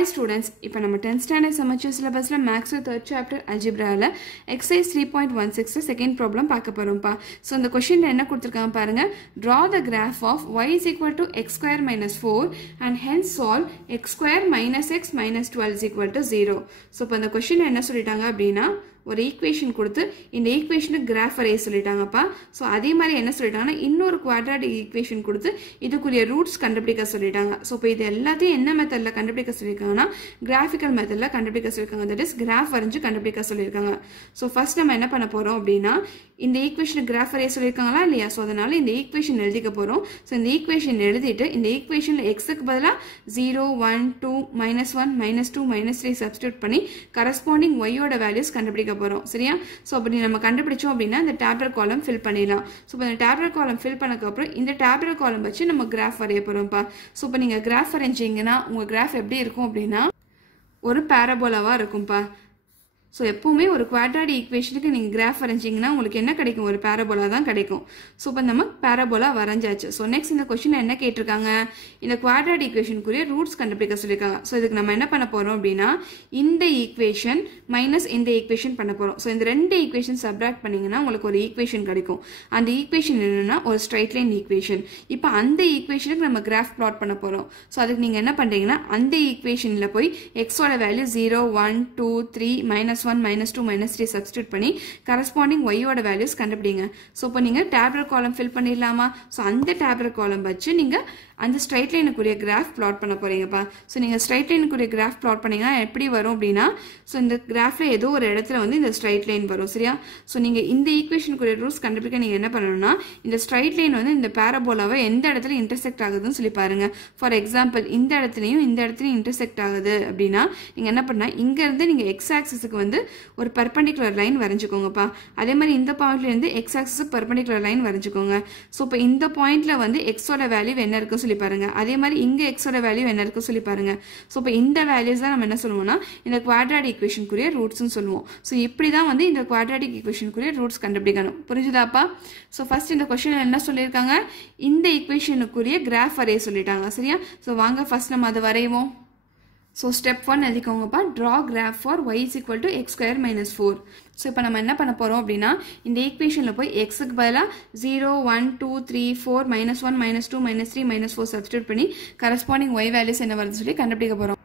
Hi students, இப்போ நம்ம 10th standard summative syllabusல maths 3rd chapter algebraல exercise 3.16 second problem பார்க்க போறோம்ப்பா. So இந்த questionல என்ன கொடுத்திருக்காங்க பாருங்க. Draw the graph of y is equal to x square minus 4 and hence solve x square minus x minus 12 is equal to 0. So இப்போ இந்த questionல என்ன சொல்லிட்டாங்க அப்படின்னா ஒரு ஈக்குவேஷன் கொடுத்து இந்த ஈக்குவேஷனுக்கு கிராஃப் வரைய சொல்லிட்டாங்கப்பா. ஸோ அதே மாதிரி என்ன சொல்லிட்டாங்கன்னா இன்னொரு குவாட்ராட்டிக் ஈக்குவேஷன் கொடுத்து இதுக்குரிய ரூட்ஸ் கண்டுபிடிக்க சொல்லிட்டாங்க. ஸோ இப்போ இது எல்லாத்தையும் என்ன மெத்தடில் கண்டுபிடிக்க சொல்லியிருக்காங்கன்னா கிராஃபிக்கல் மெத்தடில் கண்டுபிடிக்க சொல்லியிருக்காங்க. தட் இஸ் கிராஃப் வரைஞ்சு கண்டுபிடிக்க சொல்லியிருக்காங்க. ஸோ ஃபர்ஸ்ட் நம்ம என்ன பண்ண போகிறோம் அப்படின்னா இந்த ஈக்குவேஷனுக்கு கிராஃப் வரைய சொல்லியிருக்காங்களா இல்லையா? ஸோ அதனால இந்த ஈக்குவேஷன் எழுதிக்க போகிறோம். ஸோ இந்த ஈக்குவேஷன் எழுதிட்டு இந்த ஈக்குவேஷனில் எக்ஸுக்கு பதிலாக 0, 1, 2, -1, -2, -3 சப்ஸ்டியூட் பண்ணி கரஸ்பாண்டிங் ஒய்யோட வேல்யூஸ் கண்டுபிடிக்க போறோம். சரியா? சோ அப்படி நம்ம கண்டுபிடிச்சோம் அப்படின்னா இந்த டேபுலர் காலம் ஃபில் பண்ணிடலாம். சோ இப்போ இந்த டேபுலர் காலம் ஃபில் பண்ணதுக்கு அப்புறம் இந்த டேபுலர் காலம் வச்சு நம்ம கிராஃப் வரைய போறோம்ப்பா. சோ இப்போ நீங்க கிராஃப் வரைஞ்சீங்கன்னா உங்க கிராஃப் எப்படி இருக்கும் அப்படின்னா ஒரு பாராபோலாவா இருக்கும்பா. ஸோ எப்பவுமே ஒரு குவாட்ராட்டிக் ஈக்குவேஷனுக்கு நீங்கள் கிராஃப் வரைஞ்சிங்கன்னா உங்களுக்கு என்ன கிடைக்கும்? ஒரு பேரபோலா தான் கிடைக்கும். ஸோ இப்போ நம்ம பேரபோலா வரைஞ்சாச்சு. ஸோ நெக்ஸ்ட் இந்த கொஸ்டின் என்ன கேட்டிருக்காங்க? இந்த குவாட்ராட்டிக் ஈக்குவேஷனுக்குரிய ரூட்ஸ் கண்டுபிடிக்க சொல்லியிருக்காங்க. ஸோ இதுக்கு நம்ம என்ன பண்ண போகிறோம் அப்படின்னா இந்த ஈக்குவேஷன் மைனஸ் இந்த ஈக்குவேஷன் பண்ண போகிறோம். ஸோ இந்த ரெண்டு ஈக்குவேஷன் சப்ராக்ட் பண்ணிங்கன்னா உங்களுக்கு ஒரு ஈக்குவேஷன் கிடைக்கும். அந்த ஈக்குவேஷன் என்னன்னா ஒரு ஸ்ட்ரைட் லைன் ஈக்குவேஷன். இப்போ அந்த ஈக்குவேஷனுக்கு நம்ம கிராஃப் பிளாட் பண்ண போகிறோம். ஸோ அதுக்கு நீங்கள் என்ன பண்ணுறீங்கன்னா அந்த ஈக்குவேஷனில் போய் எக்ஸோட வேல்யூ 0, 1, 2, 3, -1, -2, -3 சப்ஸ்டியூட் பண்ணி கரஸ்பாண்டிங் ஒய்யோட வேல்யூஸ் கண்டுபிடிங்க. ஸோ இப்போ நீங்கள் டேபுலர் காலம் ஃபில் பண்ணிடலாமா? ஸோ அந்த டேபுலர் காலம் வச்சு நீங்கள் அந்த ஸ்ட்ரைட் லைனுக்குரிய கிராஃப் பிளாட் பண்ண போறீங்கப்பா. ஸோ நீங்கள் ஸ்ட்ரைட் லைனுக்குரிய கிராஃப் பிளாட் பண்ணீங்கன்னா எப்படி வரும் அப்படின்னா ஸோ இந்த கிராஃப்ல ஏதோ ஒரு இடத்துல வந்து இந்த ஸ்ட்ரைட் லைன் வரும். சரியா? ஸோ நீங்கள் இந்த ஈக்குவேஷனுக்குரிய ரூட்ஸ் கண்டுபிடிக்க நீங்கள் என்ன பண்ணணும்னா இந்த ஸ்ட்ரைட் லைன் வந்து இந்த பேரபோலாவை எந்த இடத்துல இன்டர்செக்ட் ஆகுதுன்னு சொல்லி பாருங்க. ஃபார் எக்ஸாம்பிள் இந்த இடத்துலையும் இந்த இடத்துலையும் இன்டர்செக்ட் ஆகுது அப்படின்னா நீங்கள் என்ன பண்ணா இங்கேருந்து நீங்கள் எக்ஸ் ஆக்சிஸுக்கு வந்து ஒரு பர்பண்டிகுலர் லைன் வரைஞ்சுக்கோங்கப்பா. அதே மாதிரி இந்த பாயிண்ட்ல இருந்து எக்ஸ் ஆக்சிஸுக்கு பர்பண்டிகுலர் லைன் வரைஞ்சுக்கோங்க. ஸோ இப்போ இந்த பாயிண்ட்ல வந்து எக்ஸோட வேல்யூ என்ன இருக்குன்னு சொல்லி பாருங்க. அதே மாதிரி இங்க எக்ஸோட வேல்யூ என்ன இருக்கு சொல்லி பாருங்க. சோ இப்போ இந்த வேல்யூஸ் தான் நம்ம என்ன சொல்லுவோம்னா இந்த குவாட்ராட்டிக் ஈக்குவேஷனுக்குரிய ரூட்ஸ்னு சொல்லுவோம். சோ இப்படி தான் வந்து இந்த குவாட்ராட்டிக் ஈக்குவேஷனுக்குரிய ரூட்ஸ் கண்டுபிடிக்கணும். புரிஞ்சுதாப்பா? சோ ஃபர்ஸ்ட் இந்த क्वेश्चन என்ன சொல்லிருக்காங்க? இந்த ஈக்குவேஷனுக்குரிய கிராஃப் வரைய சொல்லிட்டாங்க. சரியா? சோ வாங்க ஃபர்ஸ்ட் நம்ம அதை வரைவோம். So step 1 எழுதிக்கோங்கப்பா. Draw graph for y is equal to x square minus 4. So இப்போ நம்ம என்ன பண்ண போகிறோம் அப்படின்னா இந்த ஈக்குவேஷனில் போய் எக்ஸுக்கு பதிலாக 0, 1, 2, 3, 4, -1, -2, -3, -4 சப்ஸ்டியூட் பண்ணி கரஸ்பாண்டிங் ஒய் வேல்யூஸ் என்ன வருதுன்னு சொல்லி கண்டுபிடிக்க போகிறோம்.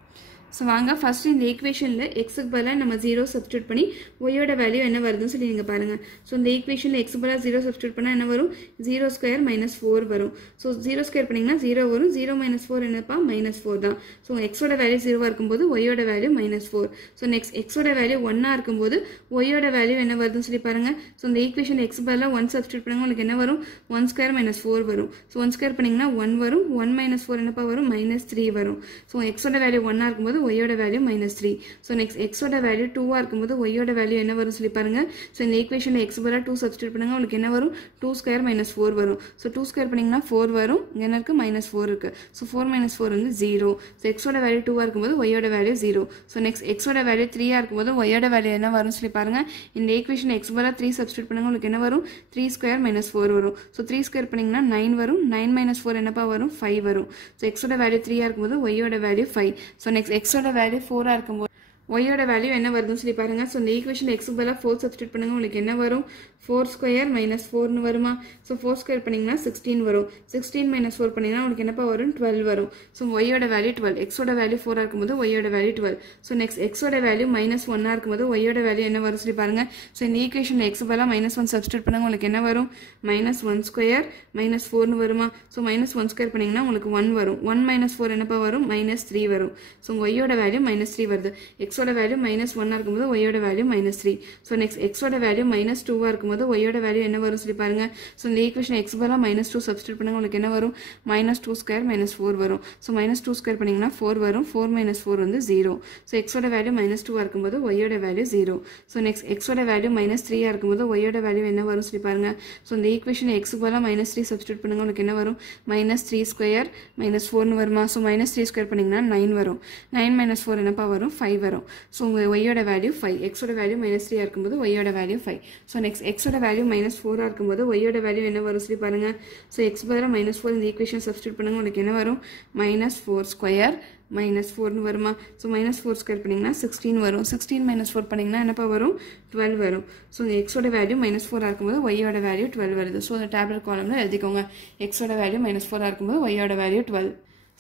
ஸோ வாங்க ஃபர்ஸ்ட் இந்த ஈக்குவேஷனில் எக்ஸுக்கு பதிலாக நம்ம 0 சப்ஸ்டியூட் பண்ணி ஒய்யோட வேல்யூ என்ன வருதுன்னு சொல்லி நீங்கள் பாருங்கள். ஸோ இந்த ஈக்குவேஷனில் எக்ஸுக்கு பதிலாக 0 சப்ஸ்டியூட் பண்ணால் என்ன வரும்? 0 ஸ்கொயர் -4 வரும். ஸோ 0 ஸ்கொயர் பண்ணிங்கன்னா 0 வரும். 0 - 4 என்னப்பா? -4 தான். ஸோ எக்ஸோட வேல்யூ 0 இருக்கும்போது ஒய்யோட வேல்யூ -4. ஸோ நெக்ஸ்ட் எக்ஸோட வேல்யூ 1 இருக்கும்போது ஒய்யோட வேல்யூ என்ன வருதுன்னு சொல்லி பாருங்கள். ஸோ இந்த ஈக்குவேஷன் எக்ஸ் பதிலாக 1 சப்ஸ்டியூட் பண்ணுங்க. உங்களுக்கு என்ன வரும்? 1 ஸ்கொயர் -4 வரும். ஸோ 1 ஸ்கொயர் பண்ணிங்கன்னா 1 வரும். 1 - 4 என்னப்பா வரும்? -3 வரும். ஸோ எக்ஸோட வேல்யூ 1 இருக்கும்போது ஒய்யோட வேல்யூ -3. So next x ஓட வேல்யூ 2 இருக்கும்போது y ஓட வேல்யூ என்ன வரும் சொல்லி பாருங்க. சோ இந்த ஈக்குவேஷன்ல x பதிலா 2 சப்ஸ்டிட்யூட் பண்ணுங்க. உங்களுக்கு என்ன வரும்? 2 ஸ்கொயர் -4 வரும். சோ 2 ஸ்கொயர் பண்ணீங்கன்னா 4 வரும். இங்க என்ன இருக்கு? -4 இருக்கு. சோ 4 - 4 வந்து 0. சோ x ஓட வேல்யூ 2 இருக்கும்போது y ஓட வேல்யூ 0. சோ நெக்ஸ்ட் x ஓட வேல்யூ 3 இருக்கும்போது y ஓட வேல்யூ என்ன வரும் சொல்லி பாருங்க. இந்த ஈக்குவேஷன்ல x பதிலா 3 சப்ஸ்டிட்யூட் பண்ணுங்க. உங்களுக்கு என்ன வரும்? 3 ஸ்கொயர் -4 வரும். சோ 3 ஸ்கொயர் பண்ணீங்கன்னா 9 வரும். 9 - 4 என்னப்பா வரும்? 5 வரும். சோ x ஓட வேல்யூ 3 இருக்கும்போது y ஓட வேல்யூ 5. சோ நெக்ஸ்ட் x ஓட வேல்யூ 4 இருக்கும்போது ஒய்யோட வேல்யூ என்ன வருதுன்னு சொல்லி பாருங்க. ஸோ இந்த ஈக்குவேஷன் எக்ஸுக்கு பதிலாக 4 சப்ஸ்டியூட் பண்ணுங்க. உங்களுக்கு என்ன வரும்? 4 ஸ்கொயர் -4னு வருமா? ஸோ 4 ஸ்கொயர் பண்ணிங்கன்னா 16 வரும். 16 - 4 பண்ணிங்கன்னா உங்களுக்கு என்னப்பா வரும்? 12 வரும். ஸோ ஒய்யோட வேல்யூ 12. எக்ஸோட வேல்யூ 4 இருக்கும்போது ஒய்யோட வேல்யூ 12. ஸோ நெக்ஸ்ட் எக்ஸோட வேல்யூ -1 இருக்கும்போது ஒய்யோட வேல்யூ என்ன வரும் சொல்லி பாருங்க. ஸோ இந்த ஈக்குவேஷன் எக்ஸ் பதிலாக -1 சப்ஸ்டியூட் பண்ணுங்க. உங்களுக்கு என்ன வரும்? -1 ஸ்கொயர் -4னு வருமா? ஸோ -1 ஸ்கொயர் பண்ணிங்கன்னா உங்களுக்கு 1 வரும். 1 - 4 என்னப்பா வரும்? -3 வரும். ஸோ ஒய்யோட வேல்யூ -3 வருது. எக்ஸோட வேல்யூ -1 இருக்கும்போது ஒய்யோட வேல்யூ -3. ஸோ நெக்ஸ்ட் எக்ஸோட வேல்யூ -2 இருக்கும்போது ஒய்யோட வேல்யூ என்ன வரும் சொல்லி பாருங்க. ஸோ இந்த ஈக்குவேஷன் எக்ஸ் பதிலாக -2 சப்ஸ்டிட்யூட் பண்ணுங்க. உங்களுக்கு என்ன வரும்? -2 ஸ்கொயர் -4 வரும். ஸோ -2 ஸ்கொயர் பண்ணீங்கன்னா 4 வரும். 4 - 4 வந்து 0. ஸோ எக்ஸோட வேல்யூ -2 இருக்கும்போது ஒய்யோட வேல்யூ 0. ஸோ நெக்ஸ்ட் எக்ஸோட வேல்யூ -3 இருக்கும்போது ஒய்யோட வேல்யூ என்ன வரும் சொல்லி பாருங்க. ஸோ இந்த ஈக்குவேஷன் எக்ஸ் பதிலாக -3 சப்ஸ்டிட்யூட் பண்ணுங்க. உங்களுக்கு என்ன வரும்? -3 ஸ்கொயர் -4னு வருமா? ஸோ -3 ஸ்கொயர் பண்ணீங்கன்னா 9 வரும். 9 - 4 என்னப்பா வரும்? 5 வரும். ஸோ உங்கள் ஒய்யோட வேல்யூ 5, எக்ஸோட வேல்யூ -3 இருக்கும்போது ஒய்யோட வேல்யூ 5. ஸோ நெக்ஸ்ட் எக்ஸோட வேல்யூ -4 இருக்கும்போது ஒய்யோட வேல்யூ என்ன வரும் சொல்லி பாருங்கள். ஸோ எக்ஸ் பதிலாக -4 இந்த ஈக்குவேஷன் சப்ஸ்டியூட் பண்ணுங்க, உங்களுக்கு என்ன வரும் -4 ஸ்கொயர் -4 வருமா. ஸோ -4 ஸ்கொயர் பண்ணிங்கன்னா 16 வரும். 16 -4 பண்ணிங்கன்னா என்னப்பா வரும் 12 வரும். ஸோ இந்த எக்ஸோட வேல்யூ -4 இருக்கும்போது ஒய்யோட வேல்யூ 12 வருது. ஸோ இந்த டேப்லெட் காலம்ல எழுதிக்கோங்க, எக்ஸோட வேல்யூ -4 இருக்கும்போது ஒய்யோட வேல்யூ 12.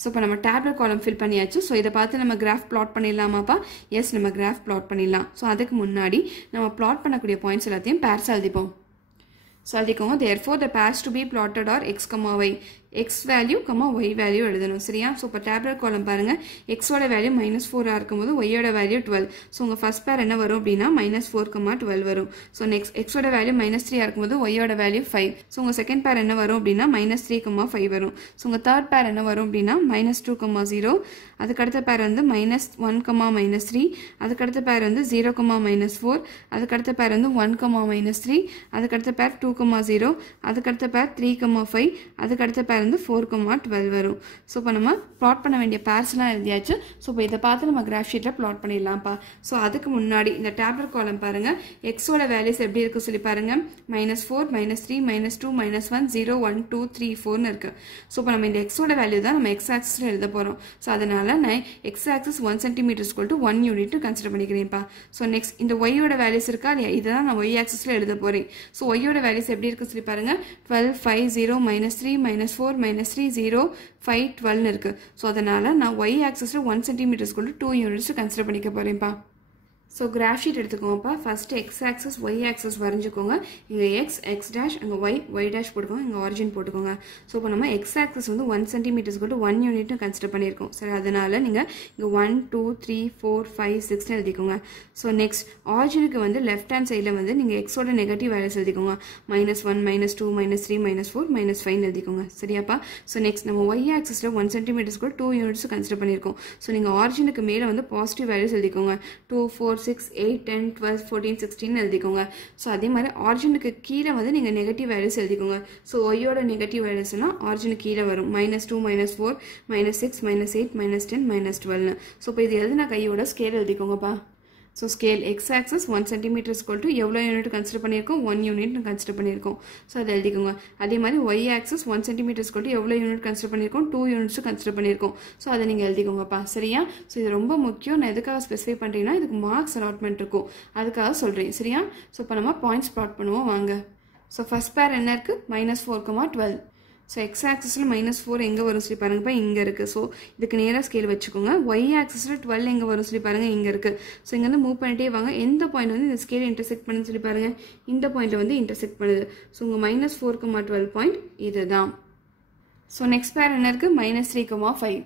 ஸோ இப்போ நம்ம டேப்லெட் காலம் ஃபில் பண்ணியாச்சு. ஸோ இதை பார்த்து நம்ம கிராஃப் பிளாட் பண்ணிடலாமாப்பா? எஸ், நம்ம கிராஃப் பிளாட் பண்ணிடலாம். ஸோ அதுக்கு முன்னாடி நம்ம பிளாட் பண்ணக்கூடிய பாயிண்ட்ஸ் எல்லாத்தையும் பேர்ஸ் எழுதிப்போம். ஸோ எழுதிக்கோங்க, therefore the pairs to be plotted are x, y. x value y value எழுதணும், சரியா. ஸோ இப்போ டேப்லெட் காலம் பாருங்கள், எக்ஸோட வேல்யூ -4 இருக்கும்போது ஒய்யோட வேல்யூ 12. ஸோ உங்கள் ஃபர்ஸ்ட் பேர் என்ன வரும் அப்படின்னா -4, 12 வரும். ஸோ நெக்ஸ்ட் எக்ஸோட வேல்யூ -3 இருக்கும்போது ஒய்யோட வேல்யூ 5. ஸோ உங்கள் செகண்ட் பேர் என்ன வரும் அப்படின்னா -3, 5 வரும். ஸோ உங்கள் தேர்ட் பேர் என்ன வரும் அப்படின்னா -2, 0. அதுக்கடுத்த பேர் வந்து -1, -3. அதுக்கடுத்த பேர் வந்து 0, -4. அதுக்கடுத்த பேர் வந்து 1, -3. அதுக்கடுத்த பேர் 2, 0. அதுக்கடுத்த பேர் 3, 5. அதுக்கடுத்த பேர் வந்து 4, 12 வரும். ஸோ இப்போ நம்ம பிளாட் பண்ண வேண்டிய பேர்ஸ்லாம் எழுதியாச்சு. ஸோ இப்போ இதை பார்த்து நம்ம கிராஃப் ஷீட்டில் பிளாட் பண்ணிடலாம்ப்பா. ஸோ அதுக்கு முன்னாடி இந்த டேப்லெட் காலம் பாருங்கள், எக்ஸோட வேல்யூஸ் எப்படி இருக்கு சொல்லி பாருங்கள். -4, -3, -2, -1, 0, 1, 2, 3, 4ன்னு இருக்கு. ஸோ இப்போ நம்ம இந்த எக்ஸோட வேல்யூ தான் நம்ம எக்ஸ் ஆக்சிஸில் எழுத போகிறோம். ஸோ அதனால நான் X axis 1 cm = 1 unit consider பண்ணிக்கிறேன்ப்பா. ஸோ நெக்ஸ்ட் இந்த ஒய்யோட வேல்யூஸ் இருக்கா இல்லையா, இதை தான் நான் ஒய் ஆக்சிஸில் எழுத போகிறேன். ஸோ ஒய்யோட வேல்யூஸ் எப்படி இருக்கு சொல்லி பாருங்கள். 12, 5, 0, -3, -4, -3, 0, 5, 12 இருக்கு. ஸோ அதனால நான் ஒய் ஆக்சிஸில் 1 cm = 2 யூனிட்ஸ் கன்சிடர் பண்ணிக்க போகிறேன்ப்பா. ஸோ கிராஃப் ஷீட் எடுத்துக்கோங்கப்பா. First X axis Y axis வரைஞ்சிக்கோங்க. இங்கே எக்ஸ், எக்ஸ் டேஷ், அங்கே ஒய், ஒய் டேஷ் போட்டுக்கோங்க, இங்கே ஆரிஜின் போட்டுக்கோங்க. ஸோ இப்போ நம்ம எக்ஸ் ஆக்சஸ் வந்து 1 cm = 1 யூனிட்னு கன்சிடர் பண்ணியிருக்கோம். சரி, அதனால நீங்கள் இங்கே 1, 2, 3, 4, 5, 6ன்னு எழுதிக்கோங்க. ஸோ நெக்ஸ்ட் ஆரிஜினுக்கு வந்து லெஃப்ட் ஹேண்ட் சைடில் வந்து நீங்கள் எக்ஸோட நெகட்டிவ் வேல்யூஸ் எழுதிக்கோங்க. -1, -2, -3, -4, -5 எழுதிக்கோங்க, சரியாப்பா. ஸோ நெக்ஸ்ட் நம்ம ஒய் ஆக்சஸில் 1 cm = 2 யூனிட்ஸ் கன்சிடர் பண்ணியிருக்கோம். ஸோ நீங்கள் ஆரிஜினுக்கு மேலே வந்து பாசிட்டிவ் வேல்யூஸ் எழுதிக்கோங்க. 2, 4, 6, 8, 10, 12, 14, 16 எழுதிக்கோங்க. ஸோ அதே மாதிரி ஆரிஜினுக்கு கீழே வந்து நீங்கள் நெகட்டிவ் வேல்யூஸ் எழுதிக்கோங்க. ஸோ ஒய்யோட நெகட்டிவ் வேல்யூஸ்லாம் ஆரிஜினுக்கு கீழே வரும். -2, -4, -6, -8, -10, -12. ஸோ இப்போ இது எழுதின கையோட ஸ்கேல் எழுதிக்கோங்கப்பா. So scale X axis 1 cm = எவ்வளோ யூனிட் கன்சிடர் பண்ணியிருக்கோம், 1 யூனிட் கன்சிடர் பண்ணியிருக்கோம். ஸோ அதை எழுதிக்கோங்க. அதே மாதிரி ஒய் ஆக்சஸ் 1 cm = எவ்வளோ யூனிட் கன்சிடர் பண்ணியிருக்கோம், 2 யூனிட்ஸ் கன்சிடர் பண்ணியிருக்கோம். ஸோ அதை நீங்கள் எழுதிக்கோங்கப்பா, சரியா. ஸோ இது ரொம்ப முக்கியம். நான் எதுக்காக ஸ்பெசிஃபை பண்ணுறீங்கன்னா இதுக்கு மார்க்ஸ் அலாட்மெண்ட் இருக்கும், அதுக்காக சொல்கிறேன், சரியா. ஸோ இப்போ நம்ம பாயிண்ட்ஸ் ப்ளாட் பண்ணுவோம் வாங்க. ஸோ ஃபர்ஸ்ட் பேர் என்ன இருக்குது, -4, 12. ஸோ எக்ஸ் ஆக்சிஸில் -4 எங்கே வரும் சொல்லி பாருங்கப்பா, இங்கே இருக்குது. ஸோ இதுக்கு நேராக ஸ்கேல் வச்சுக்கோங்க. ஒய் ஆக்சிஸில் 12 எங்கே வரும் சொல்லி பாருங்கள், இங்கே இருக்குது. ஸோ இங்கேருந்து மூவ் பண்ணிட்டே வாங்க. எந்த பாயிண்ட் வந்து இந்த ஸ்கேல் இன்டர்செக்ட் பண்ணுன்னு சொல்லி பாருங்கள், இந்த பாயிண்ட்டை வந்து இன்டர்செக்ட் பண்ணுது. ஸோ உங்கள் -4, 12 பாயிண்ட் இதுதான். ஸோ நெக்ஸ்ட் பேர் என்ன இருக்குது, -3, 5.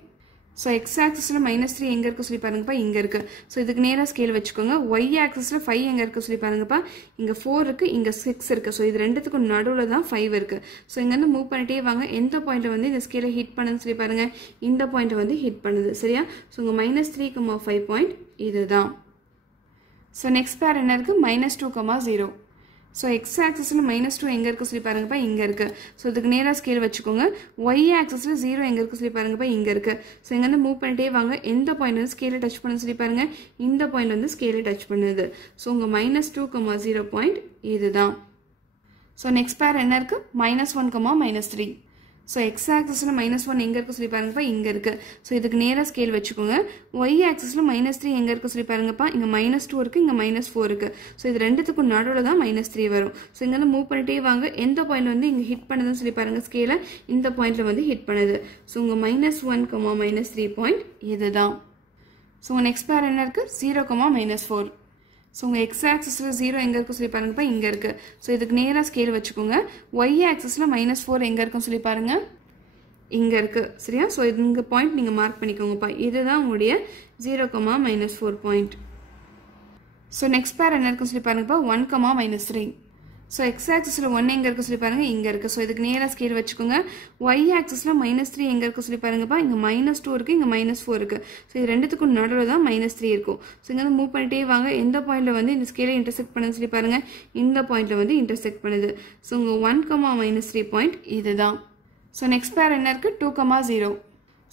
ஸோ எக்ஸ் ஆக்சிஸில் -3 எங்கே இருக்குது சொல்லி பாருங்கப்பா, இங்கே இருக்குது. ஸோ இதுக்கு நேராக ஸ்கேல் வச்சுக்கோங்க. ஒய் ஆக்சிஸில் 5 எங்கே இருக்குது சொல்லி பாருங்கப்பா, இங்கே 4 இருக்குது, இங்கே 6 இருக்குது. ஸோ இது ரெண்டுத்துக்கும் நடுவில் தான் 5 இருக்குது. ஸோ இங்கேருந்து மூவ் பண்ணிட்டே வாங்க. எந்த பாயிண்ட்டை வந்து இந்த ஸ்கேலை ஹிட் பண்ணுன்னு சொல்லி பாருங்கள், இந்த பாயிண்ட்டை வந்து ஹிட் பண்ணுது, சரியா. ஸோ உங்கள் -3, 5 பாயிண்ட் இதுதான். ஸோ நெக்ஸ்ட் பேர் என்ன இருக்குது, -2, 0. ஸோ எக்ஸ் ஆக்சிஸில் -2 எங்கே இருக்குது சொல்லி பாருங்கப்பா, இங்கே இருக்குது. ஸோ இதுக்கு நேராக ஸ்கேல் வச்சுக்கோங்க. ஒய் ஆக்சிஸில் 0 எங்கே இருக்குது சொல்லி பாருங்கப்பா, இங்கே இருக்குது. ஸோ இங்கேருந்து மூவ் பண்ணிட்டே வாங்க. எந்த பாயிண்ட் வந்து ஸ்கேலை டச் பண்ணுன்னு சொல்லி பாருங்கள், இந்த பாயிண்ட் வந்து ஸ்கேலை டச் பண்ணுது. ஸோ உங்கள் -2, 0 பாயிண்ட் இதுதான். ஸோ நெக்ஸ்ட் பேர் என்ன இருக்குது, -1, -3. ஸோ எக்ஸ் ஆக்சிஸில் -1 எங்கே இருக்குது சொல்லி பாருங்கப்பா, இங்கே இருக்குது. ஸோ இதுக்கு நேராக ஸ்கேல் வச்சுக்கோங்க. ஒய் ஆக்சிஸில் -3 எங்கே இருக்குது சொல்லி பாருங்கப்பா, இங்கே -2 இருக்குது, இங்கே -4 இருக்குது. ஸோ இது ரெண்டுத்துக்கும் நடுவில் தான் -3 வரும். ஸோ இங்கேருந்து மூவ் பண்ணிட்டே வாங்க. எந்த பாயிண்ட் வந்து இங்கே ஹிட் பண்ணுதுன்னு சொல்லி பாருங்கள், ஸ்கேலை இந்த பாயிண்ட்டில் வந்து ஹிட் பண்ணுது. ஸோ உங்கள் -1, -3 பாயிண்ட் இதுதான். ஸோ உங்கள் நெக்ஸ்ட் பேர் என்ன இருக்குது, 0, -4. ஸோ உங்கள் எக்ஸ் ஆக்சிஸில் 0 எங்கே இருக்குது சொல்லி பாருங்கப்பா, இங்கே இருக்குது. ஸோ இதுக்கு நேராக ஸ்கேல் வச்சுக்கோங்க. ஒய் ஆக்சிஸில் -4 எங்கே இருக்குன்னு சொல்லி பாருங்கள், இங்கே இருக்குது, சரியா. ஸோ இது இங்கே பாயிண்ட் நீங்கள் மார்க் பண்ணிக்கோங்கப்பா. இதுதான் உங்களுடைய 0, -4 பாயிண்ட். ஸோ நெக்ஸ்ட் பேர் என்ன இருக்குன்னு சொல்லி பாருங்கப்பா, 1, -3. ஸோ எக்ஸ் ஆக்சிஸில் 1 எங்கே இருக்குது சொல்லி பாருங்கள், இங்கே இருக்குது. ஸோ இதுக்கு நேராக ஸ்கேல் வச்சுக்கோங்க. ஒய் ஆக்சிஸில் -3 எங்கே இருக்குது சொல்லி பாருங்கப்பா, இங்கே -2 இருக்குது, இங்கே -4 இருக்குது. ஸோ இது ரெண்டுத்துக்கும் நடுவில் தான் -3 இருக்கும். ஸோ இங்கே வந்து மூவ் பண்ணிட்டே வாங்க. எந்த பாயிண்ட்டில் வந்து இந்த ஸ்கேலை இன்டர்செக்ட் பண்ணுன்னு சொல்லி பாருங்கள், இந்த பாயிண்ட்டில் வந்து இன்டர்செக்ட் பண்ணுது. ஸோ உங்கள் 1, -3 பாயிண்ட் இதுதான். ஸோ நெக்ஸ்ட் பேர் என்ன இருக்குது, 2, 0.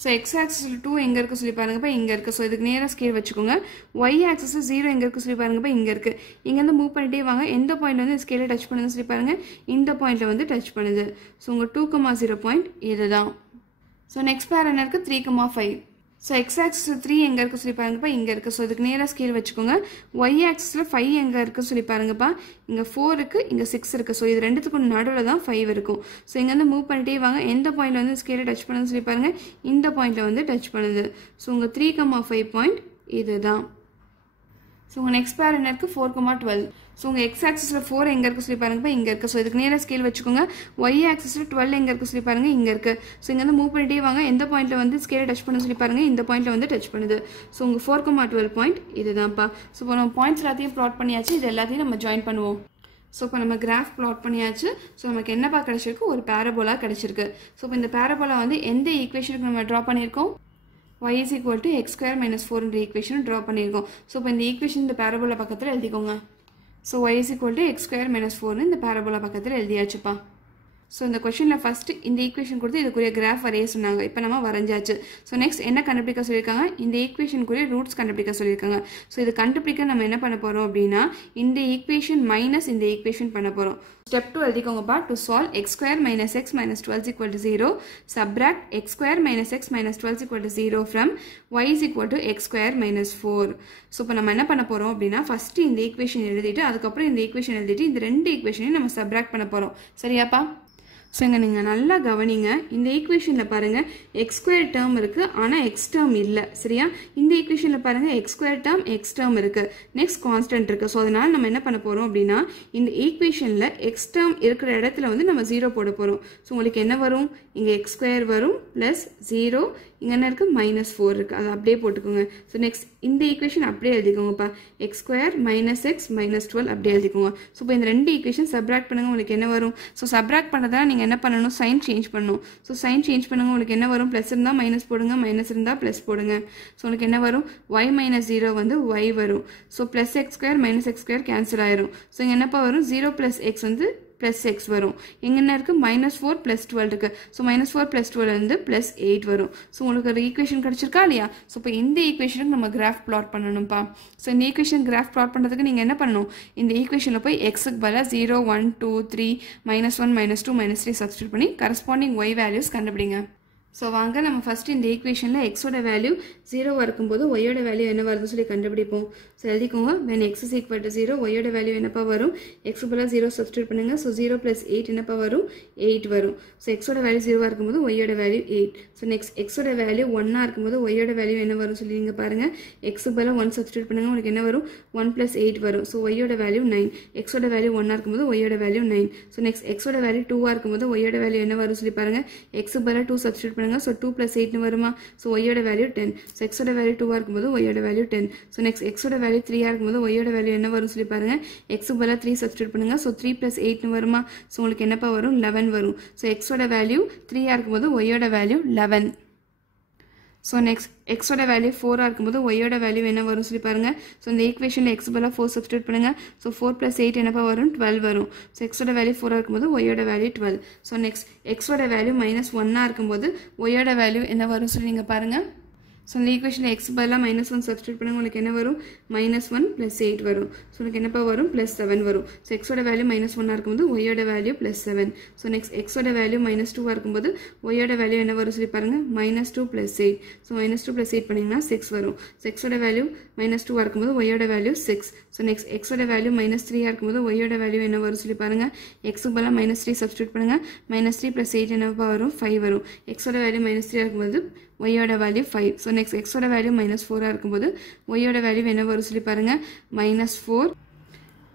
ஸோ எக்ஸ் ஆக்சிஸில் 2 எங்கே இருக்குது சொல்லி பாருங்கப்பா இங்கே இருக்குது. ஸோ இதுக்கு நேராக ஸ்கேல் வச்சுக்கோங்க. ஒய் ஆக்சிஸில் 0 எங்கே இருக்குது சொல்லி பாருங்கப்பா இங்கே இருக்குது. இங்கேருந்து மூவ் பண்ணிட்டே வாங்க. எந்த பாயிண்ட் வந்து ஸ்கேலை டச் பண்ணுதுன்னு சொல்லி பாருங்கள். இந்த பாயிண்ட்டில் வந்து டச் பண்ணுது. ஸோ உங்கள் 2,0 பாயிண்ட் இதுதான். ஸோ நெக்ஸ்ட் பேர் என்ன இருக்குது 3,5. ஸோ எக்ஸ் ஆக்சிஸில் 3 எங்கே இருக்குது சொல்லி பாருங்கப்பா இங்கே இருக்குது. ஸோ இதுக்கு நேராக ஸ்கேல் வச்சுக்கோங்க. ஒய் ஆக்சிஸில் 5 எங்கே இருக்குது சொல்லி பாருங்கப்பா இங்கே 4 இருக்குது இங்கே 6 இருக்குது. ஸோ இது ரெண்டுத்துக்கும் நடுவில் தான் 5 இருக்கும். ஸோ இங்கேருந்து மூவ் பண்ணிட்டே வாங்க. எந்த பாயிண்ட் வந்து ஸ்கேலை டச் பண்ணுதுன்னு சொல்லி பாருங்கள். இந்த பாயிண்ட்டில் வந்து டச் பண்ணுது. ஸோ உங்கள் 3,5 பாயிண்ட் இதுதான். ஸோ உங்கள் நெக்ஸ்ட் பேர் என்ன இருக்குது 4,12. ஸோ உங்கள் எக்ஸ் ஆக்சிஸில் 4 எங்கே இருக்குது சொல்லி பாருங்கப்பா இங்கே இருக்குது. ஸோ இதுக்கு நேராக ஸ்கேல் வச்சுக்கோங்க. ஒய் ஆக்சிஸில் 12 எங்கே இருக்குது சொல்லி பாருங்கள் இங்கே இருக்குது. ஸோ இங்கேருந்து மூவ் பண்ணிட்டே வாங்க. எந்த பாயிண்ட்டில் வந்து ஸ்கேலை டச் பண்ணு சொல்லி பாருங்கள் இந்த பாயிண்ட்டில் வந்து டச் பண்ணுது. ஸோ உங்கள் 4,12 பாயிண்ட் இதுதான்ப்பா. ஸோ இப்போ நம்ம பாயிண்ட்ஸ் எல்லாத்தையும் ப்ளாட் பண்ணியாச்சு. இது எல்லாத்தையும் நம்ம ஜாயின் பண்ணுவோம். ஸோ இப்போ நம்ம கிராஃப் ப்ளாட் பண்ணியாச்சு. ஸோ நமக்கு என்னப்பா கிடச்சிருக்கு ஒரு பேரபோலா கிடச்சிருக்கு. ஸோ இப்போ இந்த பேரபோலா வந்து எந்த ஈக்குவேஷனுக்கு நம்ம ட்ரா பண்ணியிருக்கோம் y is equal to x square minus 4 என்ற ஈக்குவேஷன் ட்ரா பண்ணியிருக்கோம். ஸோ இப்போ இந்த ஈக்குவேஷன் இந்த பேரபோலா பக்கத்தில் எழுதிக்கோங்க. So y is equal to x square minus 4 இந்த பேரபோலா பக்கத்தில் எழுதியாச்சுப்பா. ஸோ இந்த கொஷனில் ஃபஸ்ட்டு இந்த ஈக்குவேஷன் கொடுத்து இதுக்குரிய கிராஃப் வரைய சொன்னாங்க. இப்போ நம்ம வரைஞ்சாச்சு. ஸோ நெக்ஸ்ட் என்ன கண்டுபிடிக்க சொல்லியிருக்காங்க இந்த ஈக்குவேஷனுக்குரிய ரூட்ஸ் கண்டுபிடிக்க சொல்லியிருக்காங்க. ஸோ இது கண்டுபிடிக்க நம்ம என்ன பண்ண போகிறோம் அப்படின்னா இந்த ஈக்குவேஷன் மைனஸ் இந்த ஈக்குவேஷன் பண்ண போகிறோம். ஸ்டெப் 2 எழுதிக்கோங்கப்பா. To solve x square minus x minus 12 equal to 0 subtract x square minus x minus 12 equal to 0 from y is equal to x square minus 4. So இப்போ நம்ம என்ன பண்ண போகிறோம் அப்படின்னா ஃபஸ்ட்டு இந்த ஈக்குவேஷன் எழுதிட்டு அதுக்கப்புறம் இந்த ஈக்குவேஷன் எழுதிட்டு இந்த ரெண்டு ஈக்குவேஷனையும் நம்ம சப்ராக்ட் பண்ண போகிறோம். சரியாப்பா? ஸோ இங்கே நீங்கள் நல்லா கவனிங்க. இந்த ஈக்குவேஷனில் பாருங்கள் எக்ஸ் ஸ்கொயர் டேர்ம் இருக்குது ஆனால் எக்ஸ் டேர்ம் இல்லை. சரியா? இந்த ஈக்குவேஷனில் பாருங்கள் X square term X term இருக்குது. நெக்ஸ்ட் கான்ஸ்டன்ட் இருக்குது. ஸோ அதனால் நம்ம என்ன பண்ண போகிறோம் அப்படின்னா இந்த ஈக்குவேஷனில் எக்ஸ் டேர்ம் இருக்கிற இடத்துல வந்து நம்ம 0 போட போகிறோம். ஸோ உங்களுக்கு என்ன வரும் இங்கே எக்ஸ் ஸ்கொயர் வரும் ப்ளஸ் 0 இங்கே என்ன இருக்குது -4 இருக்குது. அதை அப்படியே போட்டுக்கோங்க. ஸோ நெக்ஸ்ட் இந்த ஈக்குவேஷன் அப்படியே எழுதிக்கோங்கப்பா. X square minus X minus 12 அப்படியே எழுதிக்கோங்க. ஸோ இப்போ இந்த ரெண்டு ஈக்குவேஷன் சப்ராக்ட் பண்ணுங்க. உங்களுக்கு என்ன வரும்? ஸோ சப்ராக்ட் பண்ணுறதா நீங்கள் என்ன பண்ணணும் சைன் சேஞ்ச் பண்ணணும். ஸோ சைன் சேஞ்ச் பண்ணுங்க. உங்களுக்கு என்ன வரும்? ப்ளஸ் இருந்தால் மைனஸ் போடுங்க, மைனஸ் இருந்தால் ப்ளஸ் போடுங்க. ஸோ உங்களுக்கு என்ன வரும்? y மைனஸ் 0 வந்து y வரும். So plus X square minus X square cancel ஆயிரும். ஸோ இங்கே என்னப்பா வரும்? 0 + x வந்து ப்ளஸ் எக்ஸ் வரும். எங்கே என்ன இருக்குது? -4 + 12 இருக்குது. ஸோ -4 + 12 வந்து +8 வரும். ஸோ உங்களுக்கு ஒரு ஈக்குவேஷன் கிடச்சிருக்கா இல்லையா? ஸோ இப்போ இந்த ஈக்குவேஷனுக்கு நம்ம கிராஃப் ப்ளாட் பண்ணணும்ப்பா. ஸோ இந்த ஈக்குவேஷன் கிராஃப் ப்ளாட் பண்ணுறதுக்கு நீங்கள் என்ன பண்ணணும்? இந்த ஈக்குவேஷனில் போய் எக்ஸுக்கு பதிலாக 0 1 2 3 -1 -2 -3 சப்ஸ்டியூட் பண்ணி கரஸ்பாண்டிங் y வேல்யூஸ் கண்டுபிடிங்க. ஸோ வாங்க நம்ம ஃபஸ்ட்டு இந்த ஈக்குவேஷனில் எக்ஸோட வேல்யூ 0 இருக்கும்போது ஒய்யோட வேல்யூ என்ன வருதுன்னு சொல்லி கண்டுபிடிப்போம். ஸோ எழுதிக்கோங்க. when x is equal to 0 ஒய்யோட வேல்யூ என்னப்பா வரும்? எக்ஸுக்கு பதிலாக 0 சப்ஸ்டியூட் பண்ணுங்க. ஸோ 0 + 8 என்னப்பா வரும்? 8 வரும். ஸோ எக்ஸோட வேல்யூ 0 இருக்கும்போது ஒய்யோட வேல்யூ 8. ஸோ நெக்ஸ்ட் எக்ஸோட வேல்யூ 1 இருக்கும்போது ஒய்யோட வேல்யூ என்ன வரும் சொல்லி நீங்கள் பாருங்கள். எக்ஸுக்கு பதிலாக 1 சப்ஸ்டியூட் பண்ணுங்க. உங்களுக்கு என்ன வரும்? 1 + 8 வரும். ஸோ ஒய்யோட வேல்யூ 9. எக்ஸோட வேல்யூ 1 இருக்கும்போது ஒய்யோட வேல்யூ 9. ஸோ நெக்ஸ்ட் எக்ஸோட வேல்யூ 2 இருக்கும்போது ஒய்யோட வேல்யூ என்ன வரும் சொல்லி பாருங்கள். எக்ஸுக்கு பதிலாக 2 சப்ஸ்டியூட் பண்ணுங்க. ஸோ 2 + 8 வருமா? ஸோ ஒய்யோட வேல்யூ 10. ஸோ எக்ஸோட வேல்யூ 2 இருக்கும்போது ஒய்யோட வேல்யூ 10. ஸோ நெக்ஸ்ட் எக்ஸோட வேல்யூ 3 இருக்கும்போது ஒய்யோட வேல்யூ என்ன வரும் சொல்லி பாருங்க. எக்ஸுக்கு பதிலாக 3 சப்ஸ்டியூட் பண்ணுங்க. ஸோ 3 + 8 வருமா? ஸோ உங்களுக்கு என்னப்பா வரும்? 11 வரும். ஸோ எக்ஸோட வேல்யூ 3 இருக்கும்போது ஒய்யோட வேல்யூ 11. ஸோ நெக்ஸ்ட் எக்ஸோட வேல்யூ 4 இருக்கும்போது ஒய்யோட வேல்யூ என்ன வரும் சொல்லி பாருங்க. ஸோ இந்த ஈக்குவேஷனில் எக்ஸ் பதிலாக 4 சப்ஸ்டியூட் பண்ணுங்க. ஸோ 4 + 8 என்னப்பா வரும்? 12 வரும். ஸோ எக்ஸோட வேல்யூ 4 இருக்கும்போது ஒய்யோட வேல்யூ 12. ஸோ நெக்ஸ்ட் எக்ஸோட வேல்யூ -1 இருக்கும்போது ஒய்யோட வேல்யூ என்ன வரும் சொல்லி நீங்கள் பாருங்கள். ஸோ இந்த ஈக்குவேஷனில் எக்ஸ் பதிலாக -1 சப்ஸ்டியூட் பண்ணுங்க. உங்களுக்கு என்ன வரும்? -1 + 8 வரும். ஸோ உங்களுக்கு என்னப்பா வரும்? +7 வரும். ஸோ எக்ஸோட வேல்யூ -1 இருக்கும்போது ஒய்யோட வேல்யூ +7. ஸோ நெக்ஸ்ட் எக்ஸோட வேல்யூ -2 இருக்கும்போது ஒய்யோட வேல்யூ என்ன வரும் சொல்லி பாருங்கள். -2 + 8. ஸோ -2 + 8 பண்ணிங்கன்னா 6 வரும். ஸோ எக்ஸோட வேல்யூ -2 இருக்கும்போது ஒய்யோட வேல்யூ 6. ஸோ நெக்ஸ்ட் எக்ஸோட வேல்யூ -3 இருக்கும்போது ஒய்யோட வேல்யூ என்ன வரும் சொல்லி பாருங்கள். எக்ஸுக்கு பதிலாக -3 சப்ஸ்டியூட் பண்ணுங்கள். -3 + 8 என்னப்பா வரும்? 5 வரும். எக்ஸோட வேல்யூ -3 இருக்கும்போது ஒய்யோட வேல்யூ 5. ஸோ நெக்ஸ்ட் எக்ஸோட வேல்யூ -4 இருக்கும்போது ஒய்யோட வேல்யூ என்ன வரும் சொல்லி பாருங்கள். -4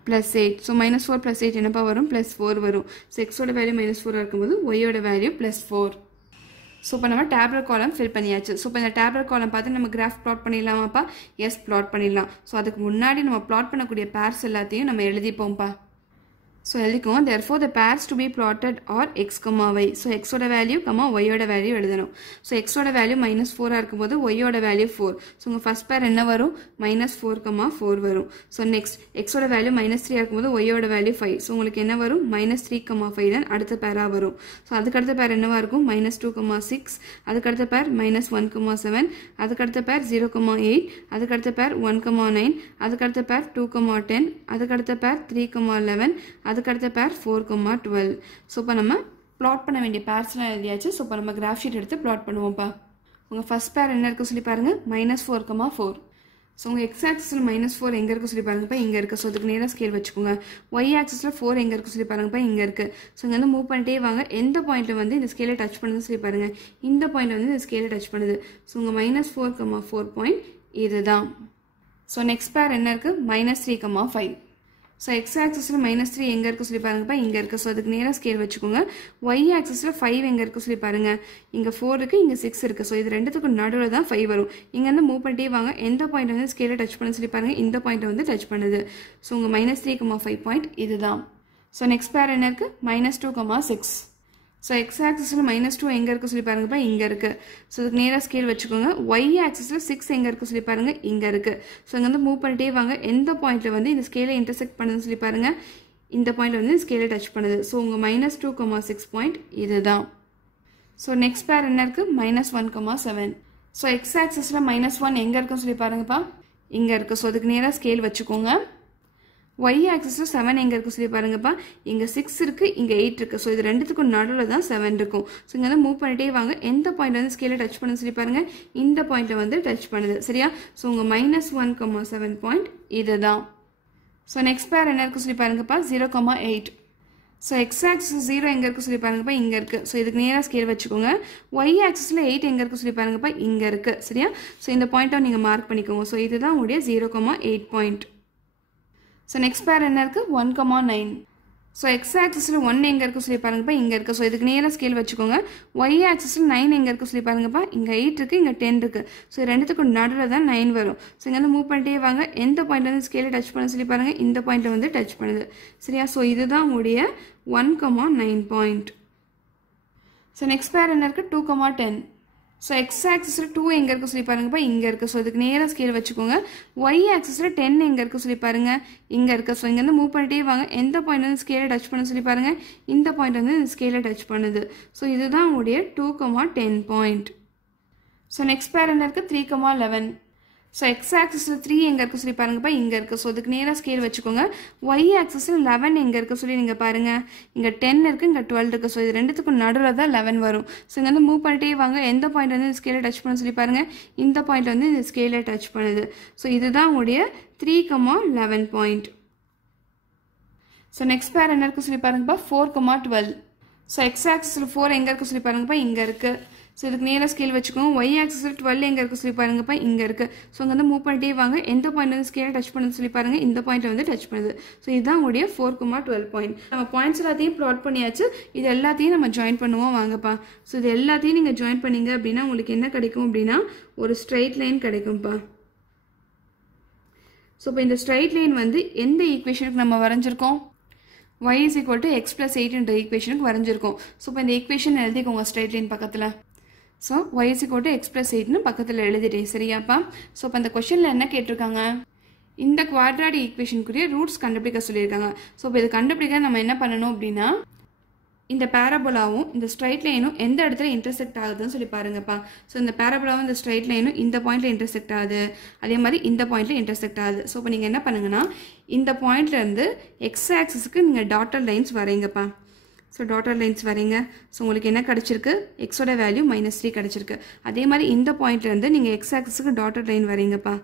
+ 8. ஸோ -4 + 8 என்னப்பா வரும்? +4 வரும். ஸோ எக்ஸோட வேல்யூ -4 இருக்கும்போது ஒய்யோட வேல்யூ +4. ஸோ இப்போ நம்ம டேப்லெட் காலம் ஃபில் பண்ணியாச்சு. ஸோ இப்போ இந்த டேப்லெட் காலம் பார்த்து நம்ம கிராஃப் ப்ளாட் பண்ணிடலாமாப்பா? எஸ், ப்ளாட் பண்ணிடலாம். ஸோ அதுக்கு முன்னாடி நம்ம ப்ளாட் பண்ணக்கூடிய பேர்ஸ் எல்லாத்தையும் நம்ம எழுதிப்போம்ப்பா. ஸோ எழுதிக்கோங்க therefore the pairs to be plotted are x, y. So எக்ஸோட வேல்யூ ஒய்யோட வேல்யூ எழுதணும். ஸோ எக்ஸோட வேல்யூ -4 இருக்கும்போது ஒய்யோட வேல்யூ 4. ஸோ உங்கள் ஃபர்ஸ்ட் பேர் என்ன வரும் -4, 4 வரும். ஸோ நெக்ஸ்ட் எக்ஸோட வேல்யூ -3 இருக்கும்போது ஒய்யோட வேல்யூ 5. ஸோ உங்களுக்கு என்ன வரும் -3, 5 தான் அடுத்த பேராக வரும். ஸோ அதுக்கடுத்த பேர் என்னவா இருக்கும் -2, 6. அதுக்கடுத்த பேர் -1, 7. அதுக்கடுத்த பேர் 0, 8. அதுக்கடுத்த பேர் 1, 9. அதுக்கடுத்த பேர் 2, 10. அதுக்கடுத்த பேர் 3, 11. அதுக்கடுத்த பேர் 4, 12. ஸோ இப்போ நம்ம பிளாட் பண்ண வேண்டிய பேர்ஸ்லாம் எழுதியாச்சு. ஸோ இப்போ நம்ம கிராஃப் ஷீட் எடுத்து பிளாட் பண்ணுவோம்ப்பா. உங்கள் ஃபர்ஸ்ட் பேர் என்ன இருக்குது சொல்லி பாருங்கள் -4, 4. ஸோ உங்கள் எக்ஸ் ஆக்சிஸில் -4 எங்கே இருக்குது சொல்லி பாருங்கப்பா இங்கே இருக்குது. ஸோ அதுக்கு நேராக ஸ்கேல் வச்சுக்கோங்க. ஒய் ஆக்சிஸில் 4 எங்கே இருக்குது சொல்லி பாருங்கப்பா இங்கே இருக்குது. ஸோ இங்கே வந்து மூவ் பண்ணிட்டே வாங்க. எந்த பாயிண்ட்டில் வந்து இந்த ஸ்கேலை டச் பண்ணுதுன்னு சொல்லி பாருங்கள். இந்த பாயிண்ட் வந்து இந்த ஸ்கேலை டச் பண்ணுது. ஸோ உங்கள் -4, 4 பாயிண்ட் இதுதான். ஸோ நெக்ஸ்ட் பேர் என்ன இருக்குது -3, 5. ஸோ எக்ஸ் ஆக்சிஸில் -3 எங்கே இருக்குது சொல்லி பாருங்கப்பா இங்கே இருக்குது. ஸோ அதுக்கு நேராக ஸ்கேல் வச்சுக்கோங்க. ஒய் ஆக்சிஸில் 5 எங்கே இருக்குது சொல்லி பாருங்கள் இங்கே 4 இருக்குது, இங்கே 6 இருக்குது. ஸோ இது ரெண்டுத்துக்கும் நடுவில் தான் 5 வரும். இங்கேருந்து மூவ் பண்ணிட்டே வாங்க. எந்த பாயிண்ட் வந்து ஸ்கேலை டச் பண்ணு சொல்லி பாருங்கள் இந்த பாயிண்ட்டை வந்து டச் பண்ணுது. ஸோ உங்கள் -3, 5 பாயிண்ட் இதுதான். ஸோ நெக்ஸ்ட் பேர் என்ன இருக்குது -2, 6. ஸோ எக்ஸ் ஆக்சிஸில் -2 எங்கே இருக்குது சொல்லி பாருங்கப்பா இங்கே இருக்குது. ஸோ இதுக்கு நேராக ஸ்கேல் வச்சுக்கோங்க. ஒய் ஆக்சிஸில் 6 எங்கே இருக்குது சொல்லி பாருங்கள் இங்கே இருக்குது. ஸோ இங்கே வந்து மூவ் பண்ணிட்டே வாங்க. எந்த பாயிண்ட்டில் வந்து இந்த ஸ்கேலை இன்டர்செக்ட் பண்ணுதுன்னு சொல்லி பாருங்கள் இந்த பாயிண்ட் வந்து ஸ்கேலை டச் பண்ணுது. ஸோ உங்கள் -2, 6 பாயிண்ட் இதுதான். ஸோ நெக்ஸ்ட் பேர் என்ன இருக்குது -1, 7. ஸோ எக்ஸ் ஆக்சிஸில் -1 எங்கே இருக்குன்னு சொல்லி பாருங்கப்பா இங்கே இருக்குது. ஸோ அதுக்கு நேராக ஸ்கேல் வச்சுக்கோங்க. ஒய் ஆக்சிஸில் 7 எங்கே இருக்குது சொல்லி பாருங்கப்பா இங்கே 6 இருக்குது, இங்கே 8 இருக்குது. ஸோ இது ரெண்டுத்துக்கும் நடுவில் தான் 7 இருக்கும். ஸோ இங்கே வந்து மூவ் பண்ணிட்டே வாங்க. எந்த பாயிண்ட் வந்து ஸ்கேலை டச் பண்ணுன்னு சொல்லி பாருங்கள் இந்த பாயிண்ட்டை வந்து டச் பண்ணுது. சரியா? ஸோ உங்கள் -1, 7 பாயிண்ட் இதுதான். ஸோ நெக்ஸ்ட் பேர் என்ன இருக்குது சொல்லி பாருங்கப்பா 0, 8. ஸோ எக்ஸ் ஆக்சிஸ் 0 எங்கே இருக்குது சொல்லி பாருங்கப்பா இங்கே இருக்குது. ஸோ இதுக்கு நேராக ஸ்கேல் வச்சுக்கோங்க. ஒய் ஆக்சிஸில் 8 எங்கே இருக்குது சொல்லி பாருங்கப்பா இங்கே இருக்குது. சரியா? ஸோ இந்த பாயிண்ட்டை நீங்கள் மார்க் பண்ணிக்கோங்க. ஸோ இதுதான் உங்களுடைய 0, 8 பாயிண்ட். ஸோ நெக்ஸ்ட் பேர் என்ன இருக்குது 1, 9. ஸோ எக்ஸ் ஆக்சிஸில் 1 எங்கே இருக்குது சொல்லி பாருங்கப்பா இங்கே இருக்குது. ஸோ இதுக்கு நேராக ஸ்கேல் வச்சுக்கோங்க. ஒய் ஆக்சிஸில் 9 எங்கே இருக்குது சொல்லி பாருங்கப்பா இங்கே 8 இருக்குது, இங்கே 10 இருக்குது. ஸோ ரெண்டுத்துக்கும் நடுவில் தான் 9 வரும். ஸோ இங்கே வந்து மூவ் பண்ணிட்டே வாங்க. எந்த பாயிண்ட் வந்து ஸ்கேலை டச் பண்ண சொல்லி பாருங்கள் இந்த பாயிண்ட்டை வந்து டச் பண்ணுது. சரியா? ஸோ இதுதான் உங்களுடைய 1, 9 பாயிண்ட். ஸோ நெக்ஸ்ட் பேர் என்ன இருக்குது 2, 10. ஸோ எக்ஸ் ஆக்சிஸில் 2 எங்கே இருக்குது சொல்லி பாருங்கப்பா இங்கே இருக்குது. ஸோ இதுக்கு நேராக ஸ்கேல் வச்சுக்கோங்க. ஒய் ஆக்சிஸில் 10 எங்கே இருக்குது சொல்லி பாருங்கள் இங்கே இருக்குது. ஸோ இங்கேருந்து மூவ் பண்ணிட்டே வாங்க. எந்த பாயிண்ட் வந்து ஸ்கேலை டச் பண்ண சொல்லி பாருங்கள் இந்த பாயிண்ட் வந்து ஸ்கேலை டச் பண்ணுது. ஸோ இதுதான் உங்களுடைய 2, 10 பாயிண்ட். ஸோ நெக்ஸ்ட் பேர் என்ன இருக்குது 3, 11. ஸோ எக்ஸ் ஆக்சிஸில் 3 எங்கே இருக்குது சொல்லி பாருங்கப்பா இங்கே இருக்குது. ஸோ அதுக்கு நேராக ஸ்கேல் வச்சுக்கோங்க. ஒய் ஆக்சிஸில் 11 எங்கே இருக்குது சொல்லி நீங்கள் பாருங்கள் இங்கே 10 இருக்குது, இங்கே 12 இருக்குது. ஸோ இது ரெண்டுத்துக்கும் நடுவில் தான் 11 வரும். ஸோ இங்கே வந்து மூவ் பண்ணிட்டே வாங்க. எந்த பாயிண்ட் வந்து ஸ்கேலை டச் பண்ண சொல்லி பாருங்கள் இந்த பாயிண்ட் வந்து இந்த ஸ்கேலை டச் பண்ணுது. ஸோ இதுதான் உங்களுடைய 3, 11 பாயிண்ட். ஸோ நெக்ஸ்ட் பேர் என்ன இருக்குது சொல்லி பாருங்கப்பா 4, 12. ஸோ எக்ஸ் ஆக்சிஸில் 4 எங்கே இருக்குது சொல்லி பாருங்கப்பா இங்கே இருக்குது. ஸோ இதுக்கு நேராக ஸ்கேல் வச்சுக்கோங்க. ஒய் ஆக்சிஸில் 12 எங்கே இருக்குது சொல்லி பாருங்கப்பா இங்கே இருக்குது. ஸோ அங்கே வந்து மூவ் பண்ணிட்டே வாங்க. எந்த பாயிண்ட் வந்து ஸ்கேலை டச் பண்ணுது சொல்லி பாருங்கள் இந்த பாயிண்ட்டை வந்து டச் பண்ணுது. ஸோ இதுதான் உங்களுடைய 4, 12 பாயிண்ட். நம்ம பாயிண்ட்ஸ் எல்லாத்தையும் ப்ளாட் பண்ணியாச்சு. இது எல்லாத்தையும் நம்ம ஜாயின் பண்ணுவோம் வாங்கப்பா. ஸோ இது எல்லாத்தையும் நீங்கள் ஜாயின் பண்ணீங்க அப்படின்னா உங்களுக்கு என்ன கிடைக்கும் அப்படின்னா ஒரு ஸ்ட்ரைட் லைன் கிடைக்கும்ப்பா. ஸோ இப்போ இந்த ஸ்ட்ரைட் லைன் வந்து எந்த ஈக்குவேஷனுக்கு நம்ம வரைஞ்சிருக்கோம் y is equal to x plus 8 என்ற ஈக்குவேஷனுக்கு வரைஞ்சிருக்கோம். ஸோ இப்போ இந்த ஈக்குவேஷன் எழுதிக்கோங்க ஸ்ட்ரைட் லைன் பக்கத்தில். So y is equal to x plus 8னு பக்கத்தில் எழுதிட்டேன். சரியாப்பா? ஸோ இப்போ இந்த கொஷனில் என்ன கேட்டிருக்காங்க இந்த குவாட்ராட்டிக் ஈக்குவேஷனுக்குரிய ரூட்ஸ் கண்டுபிடிக்க சொல்லியிருக்காங்க. ஸோ இப்போ இது கண்டுபிடிக்க நம்ம என்ன பண்ணணும் அப்படின்னா இந்த பேரபோலாவும் இந்த ஸ்ட்ரைட் லைனும் எந்த இடத்துல இன்டர்செக்ட் ஆகுதுன்னு சொல்லி பாருங்கப்பா. ஸோ இந்த பேரபோலாவும் இந்த ஸ்ட்ரைட் லைனும் இந்த பாயிண்ட்ல இன்டர்செக்ட் ஆகுது, அதே மாதிரி இந்த பாயிண்ட்ல இன்டர்செக்ட் ஆகுது. ஸோ இப்போ நீங்கள் என்ன பண்ணுங்கன்னா இந்த பாயிண்ட்லேருந்து எக்ஸ் ஆக்சிஸ்க்கு நீங்கள் டாட்டர் லைன்ஸ் வரைங்கப்பா. ஸோ டாட்டர் லைன்ஸ் வரீங்க. ஸோ உங்களுக்கு என்ன கிடச்சிருக்கு எக்ஸோட வேல்யூ -3 கிடச்சிருக்கு. அதே மாதிரி இந்த பாயிண்ட்லேருந்து நீங்கள் எக்ஸ் ஆக்சிஸ்க்கு டாட்டர் லைன் வரீங்கப்பா.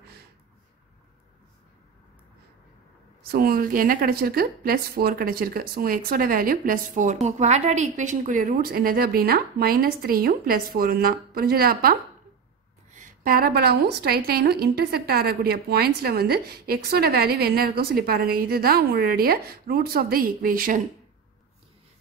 ஸோ உங்களுக்கு என்ன கிடச்சிருக்கு +4 கிடச்சிருக்கு. ஸோ உங்கள் எக்ஸோட வேல்யூ +4. உங்கள் குவாட்ராட்டிக் ஈக்குவேஷனுக்குரிய ரூட்ஸ் என்னது அப்படின்னா -3யும் +4ம் தான். புரிஞ்சுதாப்பா? பேரபோலாவும் ஸ்ட்ரைட் லைனும் இன்டர்செக்ட் ஆகக்கூடிய பாயிண்ட்ஸில் வந்து எக்ஸோட வேல்யூ என்ன இருக்கும் சொல்லி பாருங்கள். இதுதான் உங்களுடைய roots of the equation.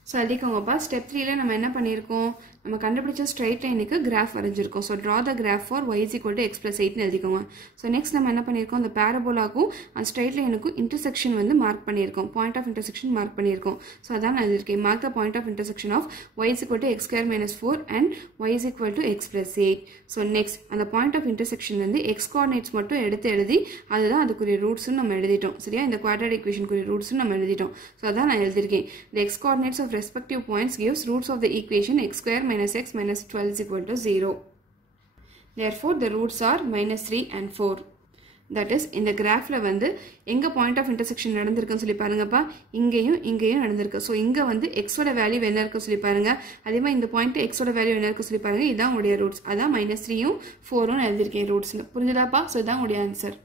So எழுதிக்கோங்கப்பா. ஸ்டெப் 3ல நம்ம என்ன பண்ணியிருக்கோம் நம்ம கண்டுபிடிச்ச ஸ்ட்ரைட் லைனுக்கு கிராஃப் வரைஞ்சிருக்கோம். So draw the graph for y is equal to x plus 8ன்னு எழுதிக்கோங்க. ஸோ நெக்ஸ்ட் நம்ம என்ன பண்ணியிருக்கோம், அந்த பேரபோலாக்கும் அந்த ஸ்ட்ரைட் லைனுக்கும் இன்டர்செக்ஷன் வந்து மார்க் பண்ணியிருக்கோம். பாயிண்ட் ஆஃப் இன்டர்செக்ஷன் மார்க் பண்ணியிருக்கோம். ஸோ அதான் நான் எழுதியிருக்கேன். Mark the point of intersection of y is equal to x square minus 4 and y is equal to x plus 8. So next அந்த பாயிண்ட் ஆஃப் இன்டர்செக்ஷன் வந்து X coordinates மட்டும் எடுத்து எழுதி அதுதான் அதுக்குரிய ரூட்ஸ்னு நம்ம எழுதிட்டோம். சரியா, இந்த குவாட்ராட்டிக் ஈக்குவேஷனுக்குரிய ரூட்ஸ்னு நம்ம எழுதிட்டோம். ஸோ அதான் நான் எழுதியிருக்கேன். The x coordinates of respective points gives roots of the equation x square minus x minus 12 is equal to 0. Therefore, the roots are minus 3 and 4. That is, இந்த கிராஃபில் வந்து எங்கே பாயிண்ட் ஆஃப் இன்டர்செக்ஷன் நடந்திருக்குன்னு சொல்லி பாருங்கப்பா, இங்கேயும் நடந்திருக்கு. ஸோ இங்கே வந்து எக்ஸோட வேல்யூ என்ன இருக்கு சொல்லி பாருங்க. அதே மாதிரி இந்த பாயிண்ட் எக்ஸோட வேல்யூ என்ன இருக்கு சொல்லி பாருங்க. இதுதான் உடைய ரூட்ஸ். அதான் -3ம் 4ம் எழுதியிருக்கேன் ரூட்ஸ்னு. புரிஞ்சுதாப்பா? ஸோ இதுதான் உடைய ஆன்சர்.